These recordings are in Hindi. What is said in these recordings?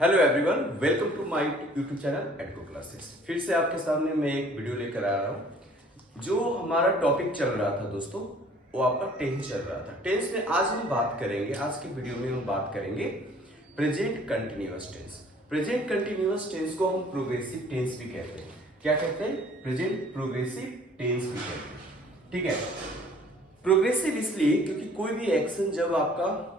Hello everyone, welcome to my YouTube channel एडको क्लासेस। फिर से आपके सामने मैं एक वीडियो लेकर आ रहा हूँ। जो हमारा टॉपिक चल रहा था दोस्तों, वो आपका टेंस चल रहा था। टेंस में आज हम बात करेंगे, आज की वीडियो में हम बात करेंगे present continuous tense. Present continuous tense को हम प्रोग्रेसिव टेंस भी कहते हैं। क्या कहते हैं? प्रेजेंट प्रोग्रेसिव टेंस भी कहते हैं। ठीक है, प्रोग्रेसिव इसलिए क्योंकि कोई भी एक्शन जब आपका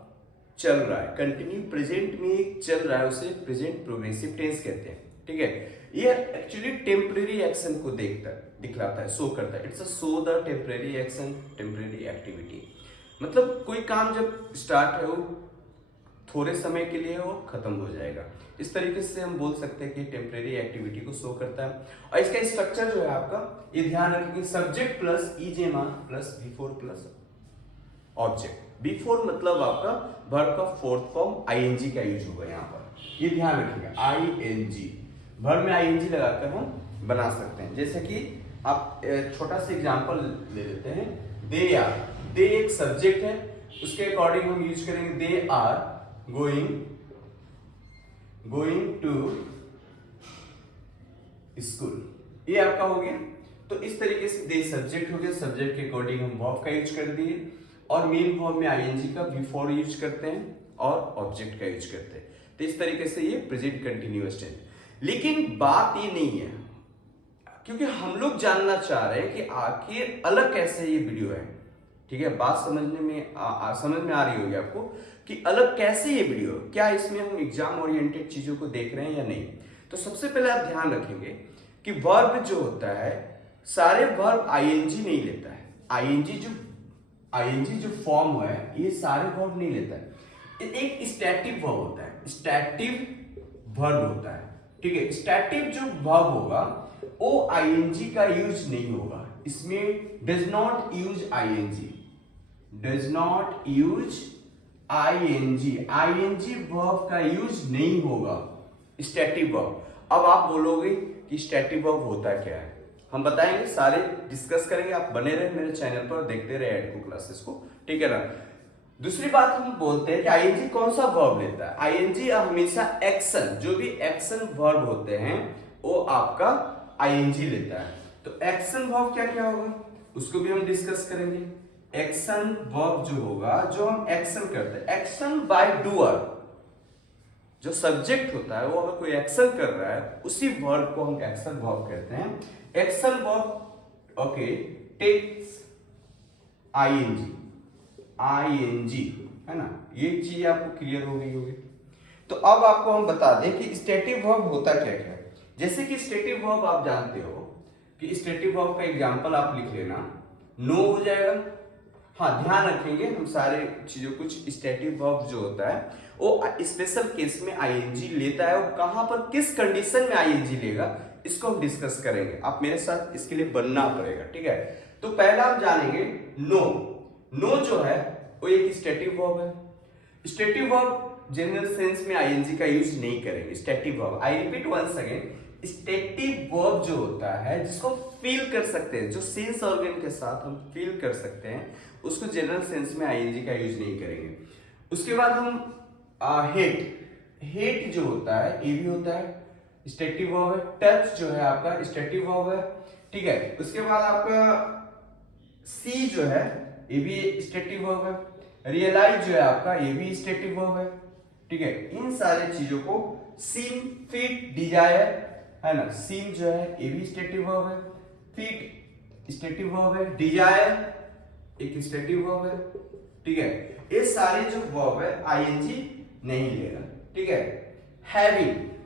चल रहा है, कंटिन्यू प्रेजेंट में चल रहा है, उसे प्रेजेंट प्रोग्रेसिव टेंस कहते हैं। ठीक है, ये एक्चुअली टेम्परेरी एक्शन को दिखलाता है, शो करता है। It's a show the temporary action, temporary activity. मतलब कोई काम जब स्टार्ट है वो थोड़े समय के लिए वो खत्म हो जाएगा। इस तरीके से हम बोल सकते हैं कि टेम्परेरी एक्टिविटी को शो करता है। और इसका स्ट्रक्चर जो है आपका, ये ध्यान रखेंगे, सब्जेक्ट प्लस ईजेमा plus before plus object. Before मतलब आपका वर्ब का फोर्थ फॉर्म आईएनजी का यूज होगा यहाँ पर, ये ध्यान रखिएगा। आईएनजी वर्ब में आईएनजी लगाकर हम बना सकते हैं। जैसे कि आप छोटा सा एग्जांपल ले लेते हैं। दे आर, दे एक सब्जेक्ट है, उसके अकॉर्डिंग हम यूज करेंगे they are going to school. ये आपका हो गया। तो इस तरीके से दे सब्जेक्ट हो गया, सब्जेक्ट के अकॉर्डिंग हम वर्ब का यूज कर दिए, और मेन फॉर्म में आईएनजी का बिफोर यूज करते हैं और ऑब्जेक्ट का यूज करते हैं। तो इस तरीके से ये प्रेजेंट कंटिन्यूअस टेंस। लेकिन बात ये नहीं है, क्योंकि हम लोग जानना चाह रहे हैं कि आखिर अलग कैसे ये वीडियो है। ठीक है, बात समझने में समझ में आ रही होगी आपको कि अलग कैसे ये वीडियो, क्या इसमें हम एग्जाम ओरिएंटेड चीजों को देख रहे हैं या नहीं। तो सबसे पहले आप ध्यान रखेंगे कि वर्ब जो होता है, सारे वर्ब आईएनजी नहीं लेता है। आईएनजी जो फॉर्म है, ये सारे वर्ब नहीं लेता है। एक स्टैटिक वर्ब होता है, स्टैटिक वर्ब होता है। ठीक है, स्टैटिक जो वर्ब होगा वो आईएनजी का यूज नहीं होगा। इसमें does not use ING, does not use ING, ING verb का यूज नहीं होगा, स्टैटिक वर्ब। अब आप बोलोगे कि स्टैटिक वर्ब होता क्या है, हम बताएंगे, सारे डिस्कस करेंगे। आप बने रहे मेरे चैनल पर, देखते रहे एडको क्लासेस को। ठीक है ना। दूसरी बात हम बोलते हैं कि आईएनजी कौन सा वर्ब लेता है। आईएनजी हमेशा एक्शन, जो भी एक्शन वर्ब होते हैं वो आपका आईएनजी लेता है। तो एक्शन वर्ब क्या क्या होगा उसको भी हम डिस्कस करेंगे। एक्शन वर्ब जो होगा, जो हम एक्शन करते हैं, एक्शन बाय डूअर, जो सब्जेक्ट होता है वो अगर कोई एक्शन कर रहा है, उसी वर्ब को हम एक्शन वर्ब कहते हैं। Action verb okay takes ING है ना। ये चीज आपको क्लियर हो गई होगी। तो अब आपको हम बता दें कि स्टैटिक वर्ब होता क्या क्या है। जैसे कि स्टैटिक वर्ब आप जानते हो कि स्टैटिक वर्ब का एग्जांपल आप लिख लेना, नो हो जाएगा। हाँ, ध्यान रखेंगे हम सारे चीजों, कुछ स्टैटिक वर्ब जो होता है वो स्पेशल केस में आईएनजी लेता है। वो कहां पर, किस कंडीशन में आईएनजी लेगा, इसको हम डिस्कस करेंगे। आप मेरे साथ इसके लिए बनना पड़ेगा। ठीक है, तो पहला हम जानेंगे नो। नो जो है वो एक स्टैटिक वर्ब है। स्टैटिक वर्ब जनरल सेंस में आईएनजी का यूज नहीं करेंगे। Static verb, I repeat once again, static verb जो होता है जिसको फील कर सकते हैं, जो सेंस ऑर्गन के साथ हम फील कर सकते हैं, उसको जनरल सेंस में आईएनजी का यूज नहीं करेंगे। उसके बाद हम हेट जो होता है, ये भी होता है स्टैटिक वर्ब है। टच जो है आपका स्टैटिक वर्ब है। ठीक है, उसके बाद आपका सी जो है ये भी स्टैटिक वर्ब है। रियलाइज जो है आपका, ये भी स्टैटिक वर्ब है। ठीक है, इन सारे चीजों को, सीम, फीट, डिजायर है ना, सीम जो है ये भी स्टैटिक वर्ब है, फीट स्टैटिक वर्ब है, डिजायर एक स्टैटिक वर्ब है। ठीक है, ये सारे जो वर्ब है आईएनजी नहीं लेगा। ठीक है,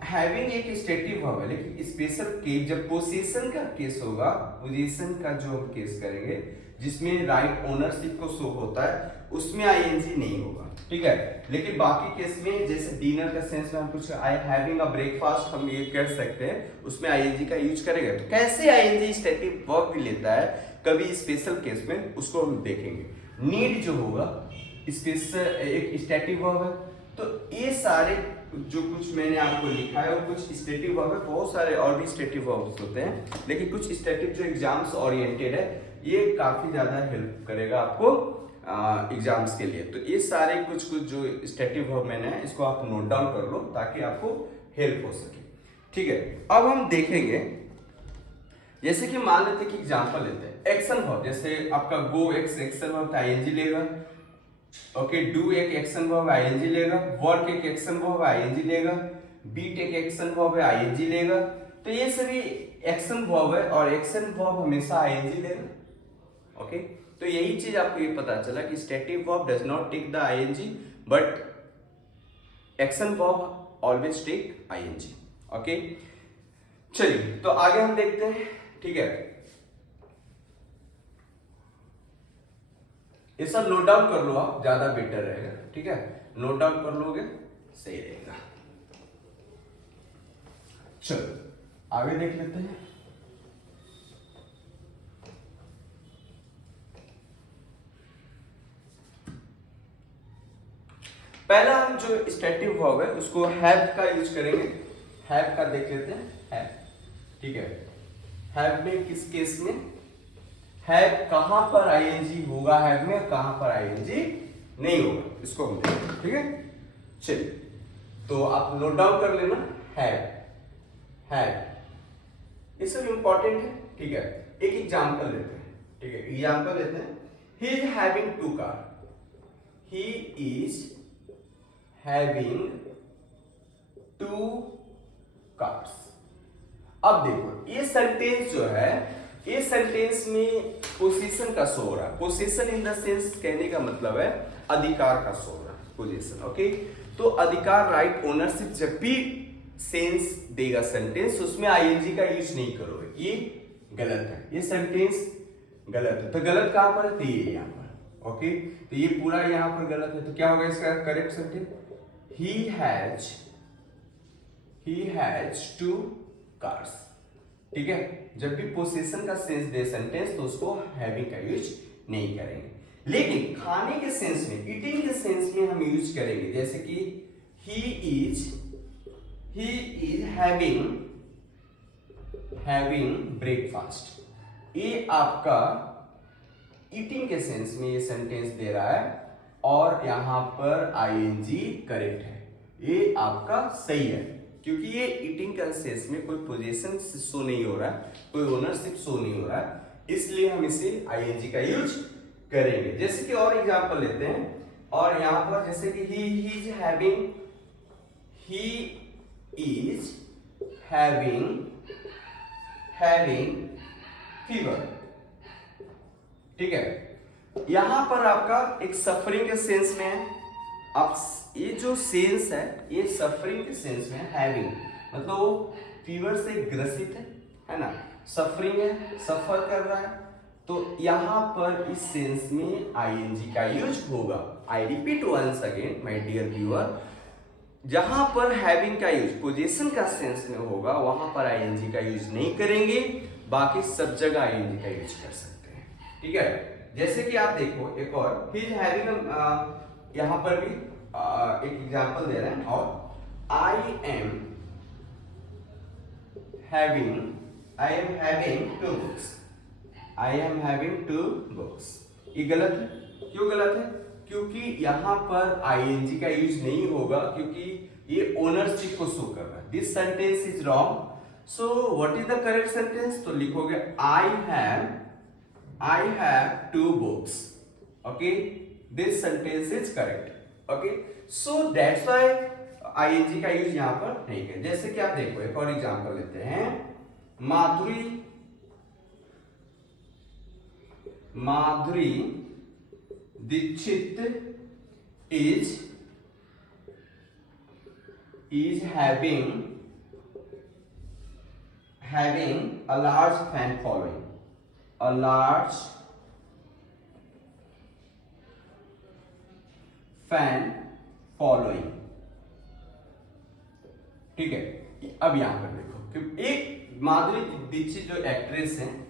हैविंग एक स्टैटिक वर्ब है, लेकिन स्पेशल केस जब पोजीशन का केस होगा, पोजीशन का जो हम केस करेंगे जिसमें राइट ओनरशिप को शो होता है, उसमें आईएनजी नहीं होगा। ठीक है, लेकिन बाकी केस में, जैसे डिनर का सेंस में हम कुछ आई हैविंग अ ब्रेकफास्ट हम ये कर सकते हैं, उसमें आईएनजी का यूज करेंगे। तो कैसे आईएनजी स्टैटिक वर्ब भी लेता है कभी स्पेशल केस में, उसको हम देखेंगे। नीड जो होगा स्पेशल एक स्टैटिक वर्ब है। तो ये सारे जो कुछ मैंने आपको लिखा है वो कुछ स्टैटिक वर्ब है। बहुत सारे और भी स्टैटिक वर्ब्स होते हैं, लेकिन कुछ स्टैटिक जो एग्जाम्स ओरिएंटेड है, ये काफी ज्यादा हेल्प करेगा आपको एग्जाम्स के लिए। तो ये सारे कुछ जो स्टैटिक वर्ब मैंने है इसको आप नोट डाउन कर लो ताकि आपको हेल्प हो सके। ठीक है, अब हम देखेंगे जैसे कि मान लेते हैं कि एग्जांपल लेते हैं एक्शन वर्ब, जैसे आपका गो एक्शन वर्ब आईएनजी लेगा, ओके, डू एक एक्शन वर्ब आईएनजी लेगा, वर्क एक एक्शन वर्ब आईएनजी लेगा, बीट एक एक्शन वर्ब है आईएनजी लेगा। तो ये सभी एक्शन वर्ब है और एक्शन वर्ब हमेशा आईएनजी लेगा। ओके, तो यही चीज आपको ये पता चला कि static verb does not take the ING but action verb always take ING. Okay, चलिए तो आगे हम देखते हैं। ठीक है, ये सब नोट डाउन कर लो आप, ज्यादा बेटर रहेगा। ठीक है, नोट डाउन कर लोगे सही रहेगा। चलो आगे देख लेते हैं। पहला हम जो स्टैटिक वर्ब है उसको हैव का यूज करेंगे। हैव का देख लेते हैं, हैव। ठीक है, हैव में किस केस में, हैव कहां पर आईएनजी होगा, हैव में कहां पर आईएनजी नहीं होगा, इसको हम देखेंगे। ठीक है, चलिए तो आप नोट डाउन कर लेना हैव, हैव, ये सब इंपॉर्टेंट है। ठीक है, एक एग्जांपल लेते हैं। ठीक है, एग्जांपल लेते हैं, he is having 2 car, he is having 2 cars. अब देखो ये सेंटेंस जो है, ये सेंटेंस में पोजीशन का शो हो रहा है। पोजीशन इन द सेंस कहने का मतलब है अधिकार का शो हो रहा है, पोजीशन। ओके, तो अधिकार, राइट, ओनरशिप, जब भी सेंस देगा सेंटेंस उसमें आईएनजी का यूज नहीं करोगे, ये गलत है, ये सेंटेंस गलत है। तो गलत कहां पर है, तो ये यहां पर। ओके, तो ये पूरा यहां पर गलत है, तो क्या होगा इसका correct sentence, he has 2 cars. ठीक है, जब भी पोजीशन का सेंस दे सेंटेंस तो उसको हैविंग का यूज नहीं करेंगे, लेकिन खाने के सेंस में, ईटिंग के सेंस में हम यूज करेंगे। जैसे कि ही इज हैविंग ब्रेकफास्ट, ये आपका ईटिंग के सेंस में ये सेंटेंस दे रहा है और यहां पर आईएनजी करेक्ट है, ये आपका सही है, क्योंकि ये ईटिंग का सेंस में कोई पोजीशन शो नहीं हो रहा है, कोई ओनरशिप शो नहीं हो रहा है, इसलिए हम इसे आईएनजी का यूज करेंगे। जैसे कि और एग्जांपल लेते हैं, और यहां पर जैसे कि ही इज हैविंग फीवर। ठीक है, यहां पर आपका एक सफरिंग के सेंस में है। अब ये जो सेंस है ये सफरिंग के सेंस में है, हैविंग मतलब वो फीवर से ग्रसित है ना, सफरिंग है, सफर कर रहा है, तो यहां पर इस सेंस में आईएनजी का यूज होगा। I repeat once again my dear viewer, जहां पर हैविंग का यूज पोजीशन का सेंस में होगा वहां पर आईएनजी का यूज नहीं करेंगे, बाकी सब जगह आईएनजी का यूज कर सकते हैं। ठीक है, जैसे कि आप देखो एक और, ही इज हैविंग, यहां पर भी एक एग्जांपल दे रहे हैं, और आई एम हैविंग 2 बुक्स। ये गलत है, क्यों गलत है, क्योंकि यहां पर आईएनजी का यूज नहीं होगा, क्योंकि ये ओनरशिप को शो कर रहा है। This sentence is wrong, so what is the correct sentence, तो लिखोगे I have 2 books. Okay, this sentence is correct. Okay, so that's why ING का यूज यहां पर नहीं है। जैसे कि आप देखो एक और एग्जांपल लेते हैं, Madhuri Dixit is having a large fan following, a large fan following। ठीक है, अब यहां पर देखो कि एक माधुरी दीक्षित जो एक्ट्रेस हैं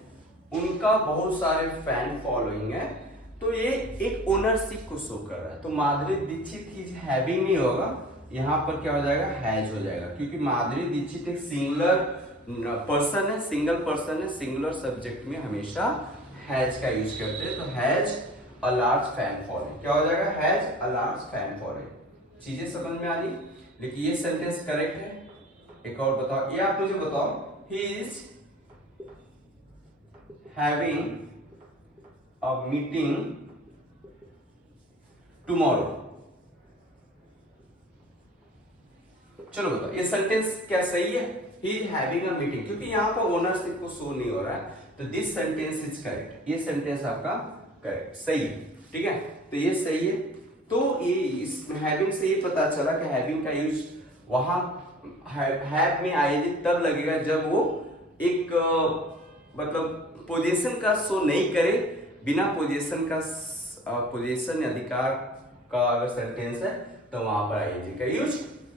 उनका बहुत सारे फैन फॉलोइंग है, तो ये एक ओनरशिप को शो कर रहा है। तो माधुरी दीक्षित इज हैविंग नहीं होगा, यहां पर क्या हो जाएगा, हैज हो जाएगा, क्योंकि माधुरी दीक्षित एक सिंगुलर पर्सन है, सिंगल पर्सन है, सिंगुलर सब्जेक्ट में हमेशा हैज का यूज करते हैं। तो has a large fan following, क्या हो जाएगा, has a large fan following. चीजें समझ में आ रही, लेकिन ये सेंटेंस करेक्ट है। एक और बताओ, ये आप मुझे बताओ, he is having a meeting tomorrow. चलो बताओ ये सेंटेंस क्या सही है, he is having a meeting, क्योंकि यहां पर ओनरशिप को शो नहीं हो रहा है, तो दिस सेंटेंस इज करेक्ट, ये सेंटेंस आपका करेक्ट सही है, ठीक है, तो ये सही है। तो ये इस हैविंग से ये पता चला कि हैविंग का यूज वहां हैव में आईएनजी तब लगेगा जब वो एक मतलब पोजीशन का शो नहीं करे, बिना पोजीशन का पोजीशन अधिकार का अगर सेंटेंस है तो वहां पर आईएनजी का यूज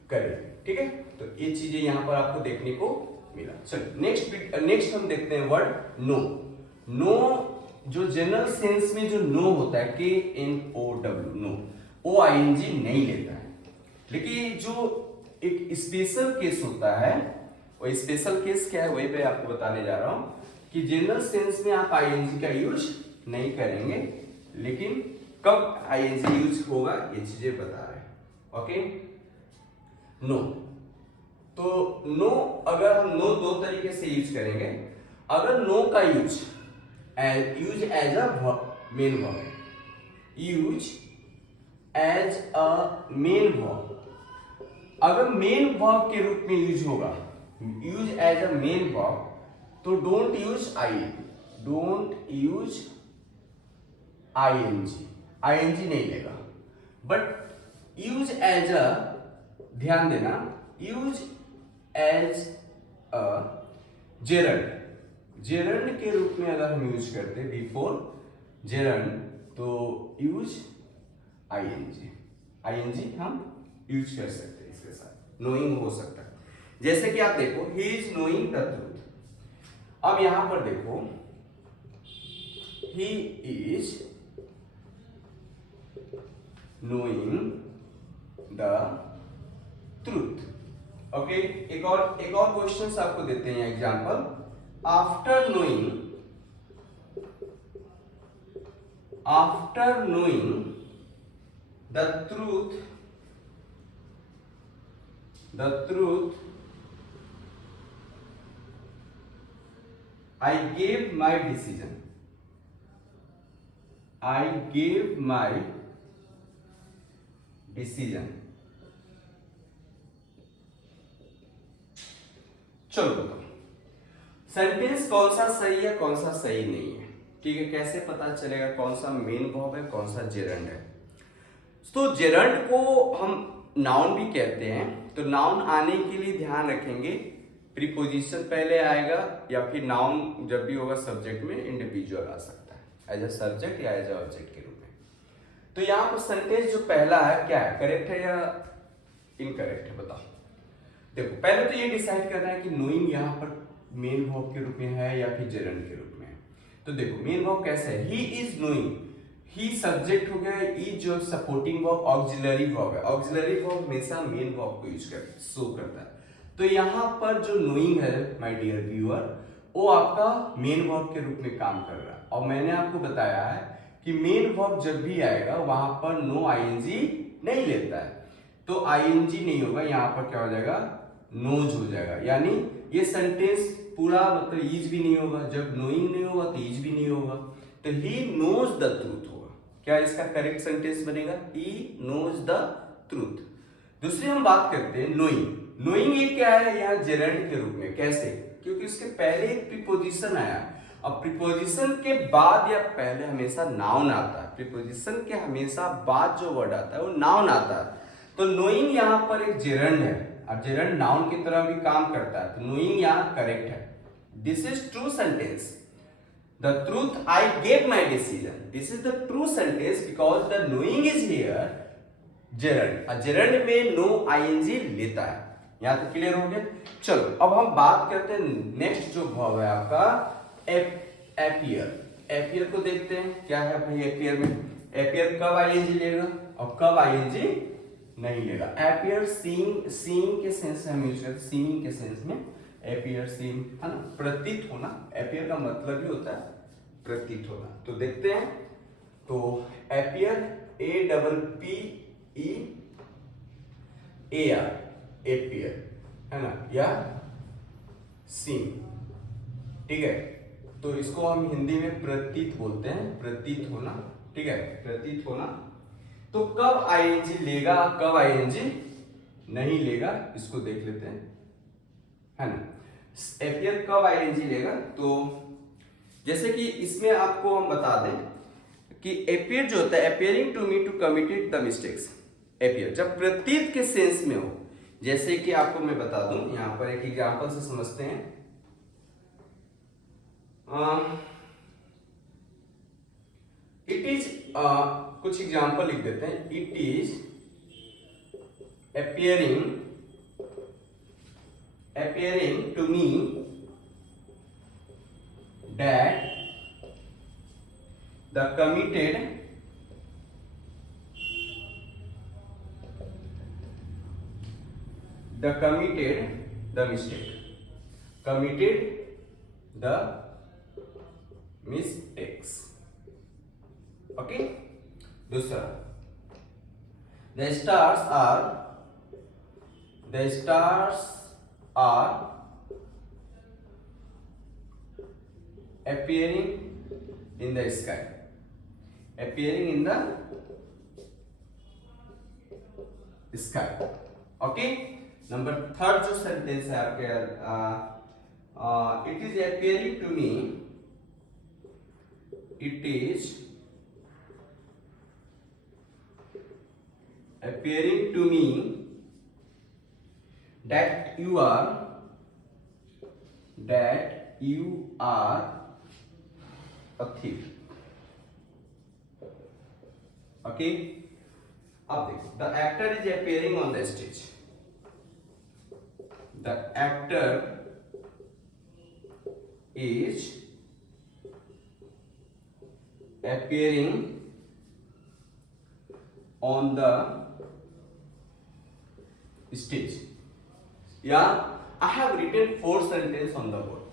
करे, ठीक है। तो ये चीजें यहां पर आपको देखने को मिला। चलो नेक्स्ट हम देखते हैं वर्ड नो। नो जो जनरल सेंस में जो नो होता है KNOW, नो, ओ आईएनजी नहीं लेता है, लेकिन जो एक स्पेशल केस होता है, वो स्पेशल केस क्या है वही पे आपको बताने जा रहा हूं कि जनरल सेंस में आप आईएनजी का यूज नहीं करेंगे, लेकिन कब आईएनजी यूज होगा ये चीजें बता रहे हैं। ओके, नो, तो नो अगर हम नो दो तरीके से यूज करेंगे। अगर नो का use as a main verb, use as a main verb, अगर मेन वर्ब के रूप में यूज होगा, use as a main verb, तो डोंट यूज आईएनजी, आईएनजी नहीं लेगा। बट यूज एज अ, ध्यान देना, use as a gerund, gerund के रूप में अगर हम यूज करते बिफोर जेरंड, तो यूज आईएनजी, आईएनजी हम यूज कर सकते हैं इसके साथ, नोइंग हो सकता है। जैसे कि आप देखो, he is knowing the truth. अब यहां पर देखो, he is knowing the truth. Okay, एक और क्वेश्चन आपको देते हैं example. After knowing the truth I gave my decision, चलो बताओ सेंटेंस कौन सा सही है कौन सा सही नहीं है, ठीक है। कैसे पता चलेगा कौन सा मेन वर्ब है कौन सा जेरंड है। तो जेरंड को हम नाउन भी कहते हैं, तो नाउन आने के लिए ध्यान रखेंगे प्रीपोजिशन पहले आएगा, या फिर नाउन जब भी होगा सब्जेक्ट में इंडिविजुअल आ सकता है एज अ सब्जेक्ट या एज अ ऑब्जेक्ट के रूप में। तो यहाँ पर सेंटेंस जो पहला है क्या है, करेक्ट है या इनकरेक्ट है, बताओ। देखो पहले तो ये डिसाइड करना है कि नोइंग यहाँ पर मेन वर्ब के रूप में है या फिर जेरंड के रूप में है। तो देखो मेन वर्ब कैसे है, he is knowing, he subject हो गया, इज जो सपोर्टिंग वर्ब ऑक्सिलरी वर्ब है, ऑक्सिलरी वर्ब हमेशा मेन वर्ब को यूज कर शो करता है। तो यहाँ पर जो नोइंग है माय डियर व्यूअर, वो आपका मेन वर्ब के रूप में काम कर रहा है। और मैंने आपको बताया है कि मेन वर्ब जब भी आएगा वहां पर नो आईएनजी नहीं लेता है, तो आईएनजी नहीं होगा, यहाँ पर क्या हो जाएगा, नोज हो जाएगा। यानी ये सेंटेंस पूरा मतलब इज भी नहीं होगा, जब नोइंग नहीं होगा तो इज भी नहीं होगा, तो ही नोज द ट्रूथ होगा। क्या इसका करेक्ट सेंटेंस बनेगा, ही नोज द ट्रूथ। दूसरी हम बात करते हैं नोइंग। नोइंग ये क्या है, यहाँ जेरंड के रूप में, कैसे, क्योंकि उसके पहले एक प्रीपोजिशन आया, अब प्रीपोजिशन के बाद या पहले हमेशा नाउन आता है, प्रीपोजिशन के हमेशा बाद जो वर्ड आता है वो नाउन आता है। तो नोइंग यहाँ पर एक जेरंड है, और जेरंड नाउन की तरह भी काम करता है, तो नोइंग यहाँ करेक्ट है। This is true sentence, the truth I gave my decision, this is the true sentence because the knowing is here gerund, gerund में no ing लेता है। यहां तक क्लियर हो गया। चलो अब हम बात करते हैं नेक्स्ट जो वर्ब है आपका appear। appear को देखते हैं क्या है भाई appear में, appear कब ing लेगा और कब ing नहीं लेगा। appear seeing के सेंस में हम यूज करते हैं, seeing के सेंस में appear seem है ना, प्रतीत होना। appear का मतलब ही होता है प्रतीत होना। तो देखते हैं तो appear APPEAR, appear है ना, या seen, ठीक है। तो इसको हम हिंदी में प्रतीत बोलते हैं, प्रतीत होना, ठीक है, प्रतीत होना। तो कब आईएनजी लेगा, कब आईएनजी नहीं लेगा, इसको देख लेते हैं, है ना। एपियर कब आईएनजी लेगा, तो जैसे कि इसमें आपको हम बता दें कि एपियर जो होता है, appearing to me to committed the mistakes, appear जब प्रतीत के सेंस में हो, जैसे कि आपको मैं बता दूं, यहां पर एक एग्जांपल से समझते हैं। इट इज, कुछ एग्जांपल लिख देते हैं। It is appearing to me that the committed the mistakes, okay। दूसरा, the stars are appearing in the sky, appearing in the sky, okay। Number third जो सेंटेंस है आपके, it is appearing to me, it is appearing to me that you are a thief, okay। अब देखो, the actor is appearing on the stage, the actor is appearing on the stage, या I have written 4 sentences on the board।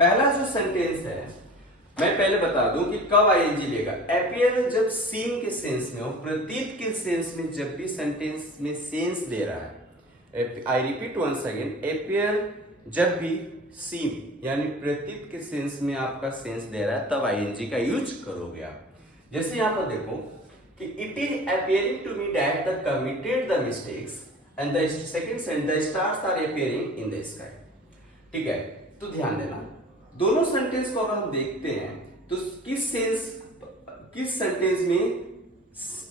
पहला जो सेंटेंस है, मैं पहले बता दूं कि कब आईएनजी लेगा। appear जब सीन के सेंस में हो, प्रतीत के सेंस में जब भी सेंटेंस में सेंस दे रहा है, I repeat once again, appear जब भी सीन यानी प्रतीत के सेंस में आपका सेंस दे रहा है, तब आईएनजी का यूज करोगे आप। जैसे यहां पर देखो कि it is appearing to me that the committed the mistakes and the second sentence, the stars are appearing in the sky, ठीक है। तो ध्यान देना, दोनों सेंटेंस को अगर हम देखते हैं तो किस सेंटेंस में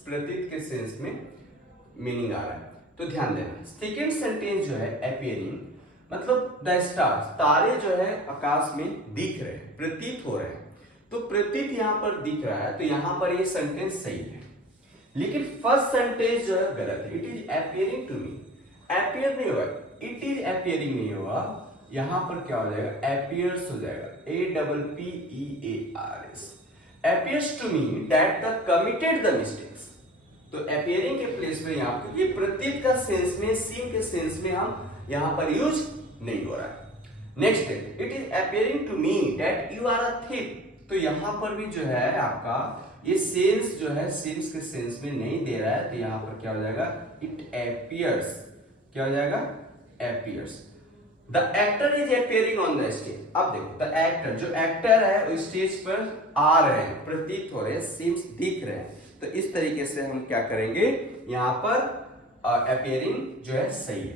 प्रतीत के सेंस में मीनिंग आ रहा है, तो ध्यान देना। सेकेंड सेंटेंस जो है appearing, मतलब द स्टार्स, तारे जो है आकाश में दिख रहे हैं, प्रतीत हो रहे हैं, तो प्रतीत यहां पर दिख रहा है, तो यहां पर ये सेंटेंस सही है। लेकिन फर्स्ट सेंटेंस जो है गलत है। It is appearing to me, appear नहीं होगा, इट इज appearing नहीं होगा, यहां पर क्या हो जाएगा, appears हो जाएगा, APPEARS, appears to me that the committed the mistakes। तो appearing के प्लेस में यहाँ क्योंकि प्रतीत का सेंस में, सीन के सेंस में हम यहां पर यूज नहीं हो रहा है। नेक्स्ट है, it is appearing to me that you are a thief। तो यहां पर भी जो है आपका ये सेंस जो है सेंस के सेंस में नहीं दे रहा है, तो यहां पर क्या हो जाएगा, इट appears, क्या हो जाएगा, appears। The actor is appearing on the stage. अब देखो, द एक्टर, जो एक्टर है वो स्टेज पर आ रहे हैं, प्रतीत हो रहे हैं, सीन्स दिख रहे हैं, तो इस तरीके से हम क्या करेंगे, यहां पर appearing जो है सही है।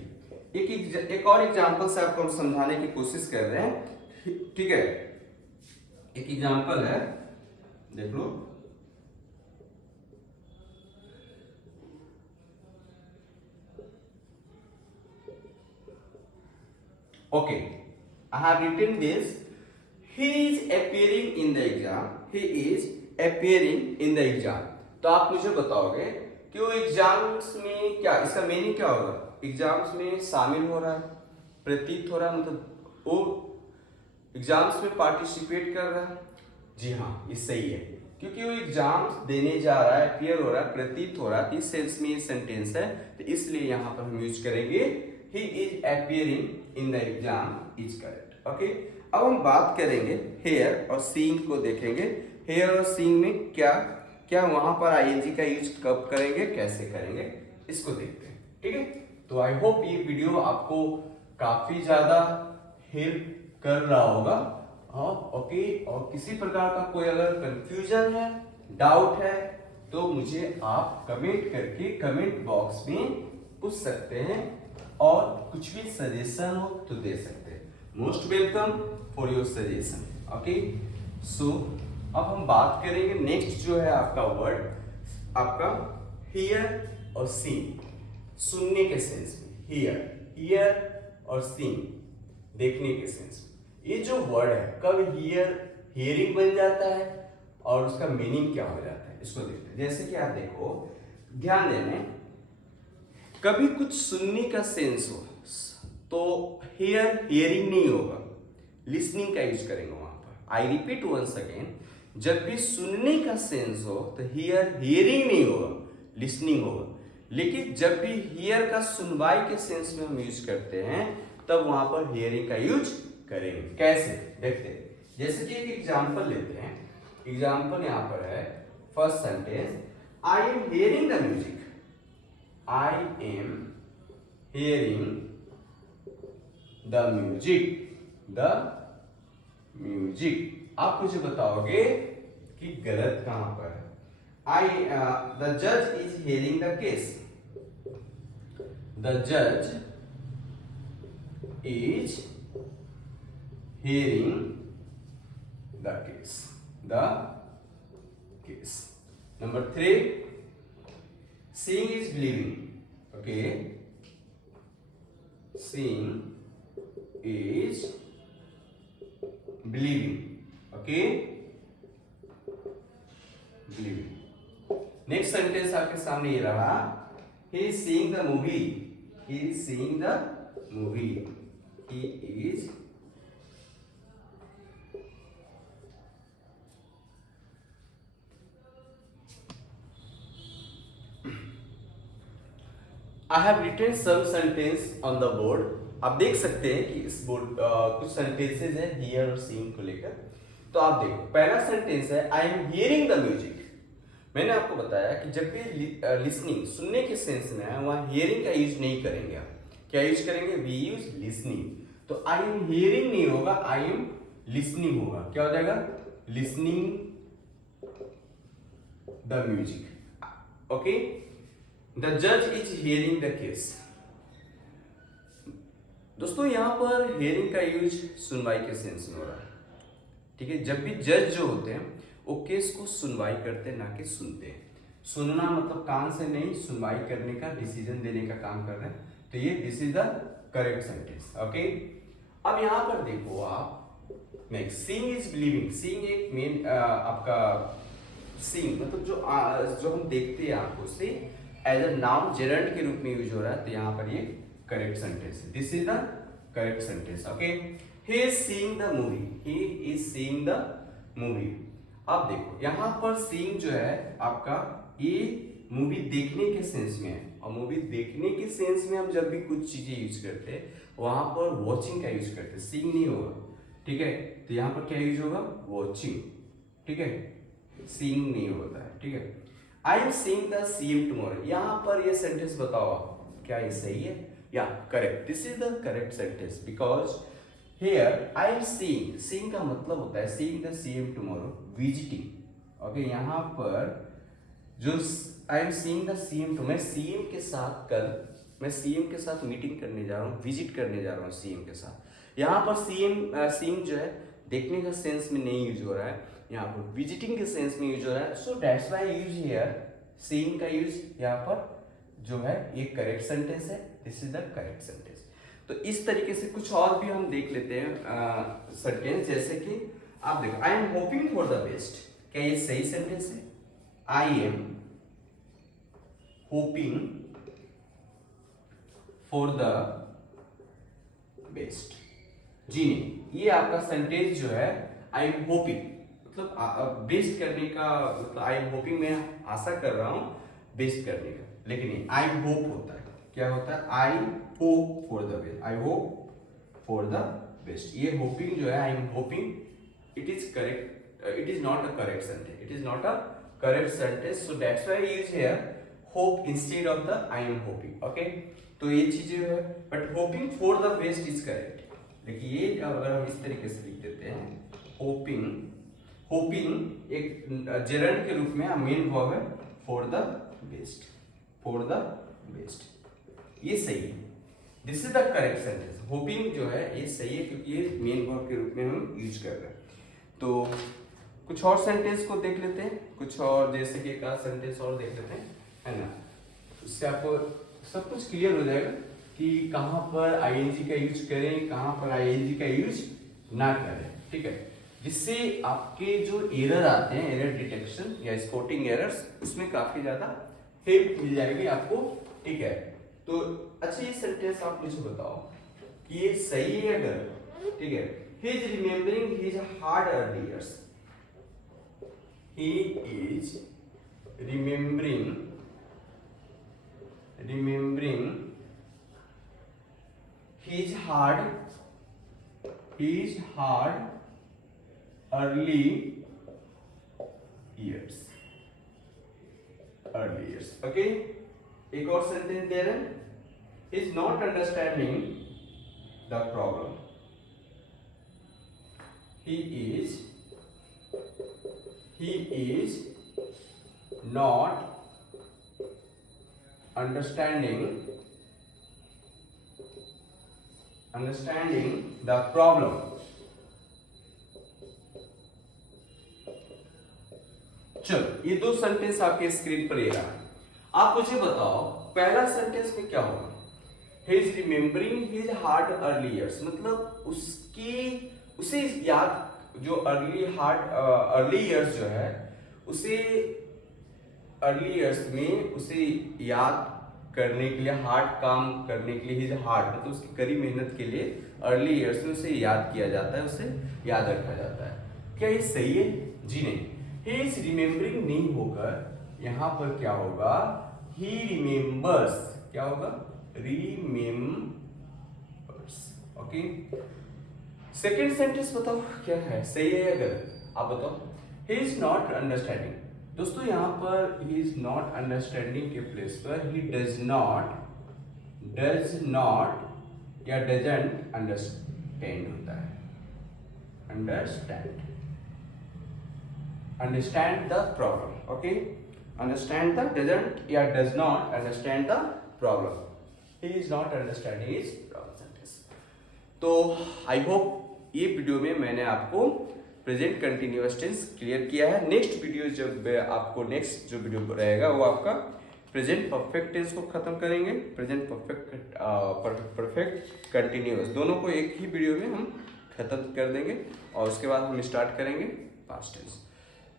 एक और एग्जांपल से आपको हम समझाने की कोशिश कर रहे हैं, ठीक है। एक एग्जांपल है, देख लो। Okay, I have written this. He is appearing in the exam. He is appearing in the exam. तो आप मुझे बताओगे कि वो एग्जाम्स में क्या, इसका मीनिंग क्या होगा, एग्जाम्स में शामिल हो रहा है, प्रतीत हो रहा है, मतलब वो एग्जाम्स में पार्टिसिपेट कर रहा है। जी हाँ, ये सही है, क्योंकि वो एग्जाम्स देने जा रहा है, अपीयर हो रहा है, प्रतीत हो रहा है, इस सेंस में ये सेंटेंस है, तो इसलिए यहां पर हम यूज करेंगे he is appearing in the exam is correct, okay। अब हम बात करेंगे हेयर और सीइंग को देखेंगे। हेयर और सीइंग में क्या क्या वहां पर आईएनजी का यूज कब करेंगे, कैसे करेंगे, इसको देखते हैं। ठीक है, तो आई होप ये वीडियो आपको काफी ज्यादा हेल्प कर रहा होगा। ओके, और किसी प्रकार का कोई अगर कंफ्यूजन है, डाउट है, तो मुझे आप कमेंट करके कमेंट बॉक्स में पूछ सकते हैं, और कुछ भी सजेशन हो तो दे सकते हैं। Most welcome for your suggestion. Okay, so अब हम बात करेंगे नेक्स्ट जो है आपका वर्ड, आपका हियर और सीन, सुनने के सेंस में। हियर और सीन, देखने के सेंस में। ये जो वर्ड है कब हियरिंग बन जाता है और उसका मीनिंग क्या हो जाता है, इसको देखते हैं। जैसे कि आप देखो, ध्यान देने, कभी कुछ सुनने का सेंस हो तो हियरिंग नहीं होगा, लिसनिंग का यूज करेंगे वहां पर। आई रिपीट वंस अगेन, जब भी सुनने का सेंस हो तो हियरिंग नहीं होगा, लिसनिंग होगा। लेकिन जब भी हियर का सुनवाई के सेंस में हम यूज करते हैं तब वहां पर हियरिंग का यूज करेंगे। कैसे देखते हैं, जैसे कि एक एग्जांपल लेते हैं। एग्जांपल यहां पर है, first sentence, I am hearing the music. I am hearing the music. आप मुझे बताओगे कि गलत कहां पर है। द जज is hearing the case. The जज is hearing the case. Number 3, seeing is believing. Okay, seeing is believing. Okay, believing. Next sentence आपके सामने ये रहा, he is seeing the movie. He is seeing the movie. He is I have written some sentence on the board. आप देख सकते हैं कि इस बोर्ड कुछ सेंटेंसेज है हियर और सीइंग को लेकर। तो आप देखो, पहला सेंटेंस है I am hearing the music. मैंने आपको बताया कि जब भी लिसनिंग, सुनने के सेंस में है, वहां हियरिंग का यूज नहीं करेंगे। आप क्या यूज करेंगे, वी यूज लिसनिंग। तो आई एम हियरिंग नहीं होगा, आई एम लिसनिंग होगा। क्या हो जाएगा, listening the music. Okay, the जज इज हियरिंग द केस। दोस्तों यहां पर हियरिंग का यूज सुनवाई के सेंस में हो रहा है। ठीक है, जब भी जज जो होते हैं वो केस को सुनवाई करते हैं, ना कि सुनते हैं। सुनना मतलब कान से नहीं, सुनवाई करने का, डिसीजन देने का काम कर रहे हैं। तो ये this is the correct sentence. Okay, अब यहां पर देखो आप, next, seeing is believing. Seeing एक मेन आपका सीइंग मतलब जो हम देखते हैं आंखों से, एज अ नाउन जेरंड के रूप में यूज हो रहा है। तो यहां पर ये करेक्ट सेंटेंस है, this is the correct sentence. Okay, he is seeing the movie. He is seeing the movie. अब देखो यहां पर सीइंग जो है आपका, ये मूवी देखने के सेंस में है। और मूवी देखने के सेंस में हम जब भी कुछ चीजें यूज करते हैं वहां पर वॉचिंग का यूज करते हैं, सीइंग नहीं होगा। ठीक है, तो यहां पर क्या यूज होगा, वॉचिंग। ठीक है, सीइंग नहीं होता है। ठीक है, I am seeing the CM tomorrow. यहां पर ये सेंटेंस बताओ क्या ये सही है, या correct, this is the correct sentence. Because here I am seeing, seeing का मतलब होता है seeing the CM tomorrow, visiting. Okay, यहां पर जो I am seeing the CM to, मैं सीएम के साथ कल, मैं सीएम के साथ मीटिंग करने जा रहा हूँ, विजिट करने जा रहा हूँ सीएम के साथ। यहाँ पर सीएम जो है देखने का सेंस में नहीं यूज हो रहा है, यहाँ पर विजिटिंग के सेंस में यूज हो रहा है। सो that's why use here seeing का यूज यहाँ पर जो है ये करेक्ट सेंटेंस है, this is the correct sentence. तो इस तरीके से कुछ और भी हम देख लेते हैं सेंटेंस, जैसे कि आप देखो, I am hoping for the best. क्या ये सही सेंटेंस है, I am hoping for the best. जी नहीं, ये आपका सेंटेंस जो है आई एम होपिंग मतलब बेस्ट करने का, मतलब आई एम होपिंग में आशा कर रहा हूं बेस्ट करने का, लेकिन ये आई होप होता है। क्या होता है, I hope for the best, I hope for the best. ये होपिंग जो है, I am hopping, it is correct, it is not a correct sentence, it is not a correct sentence, so that's why I use here hope instead of the I am hoping. Okay, तो ये चीजें है, but hoping for the best is correct. देखिए ये अगर हम इस तरीके से लिख देते हैं hoping, hoping एक gerund के रूप में मेन वर्ब है for the best, for the best, ये सही है, this is the correct sentence. Hopping जो है ये सही है क्योंकि ये मेन वर्ब के रूप में हम यूज कर रहे हैं। तो कुछ और सेंटेंस को देख लेते हैं, कुछ और जैसे कि एक सेंटेंस और देख लेते हैं, है ना, उससे आपको सब कुछ क्लियर हो जाएगा कि कहाँ पर आईएनजी का यूज करें, कहाँ पर आईएनजी का यूज ना करें, ठीक है, जिससे आपके जो एरर आते हैं, एरर डिटेक्शन या स्पॉटिंग एरर्स, उसमें काफी ज्यादा हेल्प मिल जाएगी आपको, ठीक है। तो अच्छा ये सेंटेंस आप मुझे बताओ कि ये सही है गलत, ठीक है। He is remembering his hard early years, he is remembering his hard early years, okay. एक और सेंटेंस दे रहे हैं, is not understanding the problem, he is not understanding the problem। चलो ये दो सेंटेंस आपके स्क्रीन पर ये रहा। आप मुझे बताओ पहला सेंटेंस में क्या होगा, he is remembering his hard early years, मतलब उसे याद, जो अर्ली इयर्स जो है उसे अर्ली इयर्स में उसे याद करने के लिए, हार्ड काम करने के लिए, हिज हार्ड मतलब उसकी कड़ी मेहनत के लिए अर्ली इयर्स में उसे याद किया जाता है, उसे याद रखा जाता है। क्या ये सही है? जी नहीं। he is remembering नहीं होकर यहां पर क्या होगा, he remembers, क्या होगा, remembers, ओके। सेकेंड सेंटेंस बताओ क्या है, सही है या गलत, आप बताओ। he is not understanding, दोस्तों यहां पर he is not understanding के प्लेस पर he does not या doesn't understand होता है, understand the problem, okay, understand the doesn't या does not understand the problem, he is not understanding his problem sentence। तो आई होप ये वीडियो में मैंने आपको प्रेजेंट कंटिन्यूअस टेंस क्लियर किया है। नेक्स्ट वीडियो जब आपको नेक्स्ट जो वीडियो रहेगा वो आपका प्रेजेंट परफेक्ट टेंस को खत्म करेंगे, प्रेजेंट परफेक्ट कंटिन्यूअस, दोनों को एक ही वीडियो में हम खत्म कर देंगे और उसके बाद हम स्टार्ट करेंगे पास्ट टेंस।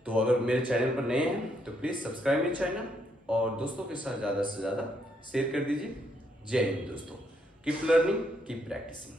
तो अगर मेरे चैनल पर नए हैं तो प्लीज सब्सक्राइब मेरे चैनल और दोस्तों के साथ ज़्यादा से ज़्यादा शेयर कर दीजिए। जय हिंद दोस्तों, कीप लर्निंग, कीप प्रैक्टिसिंग।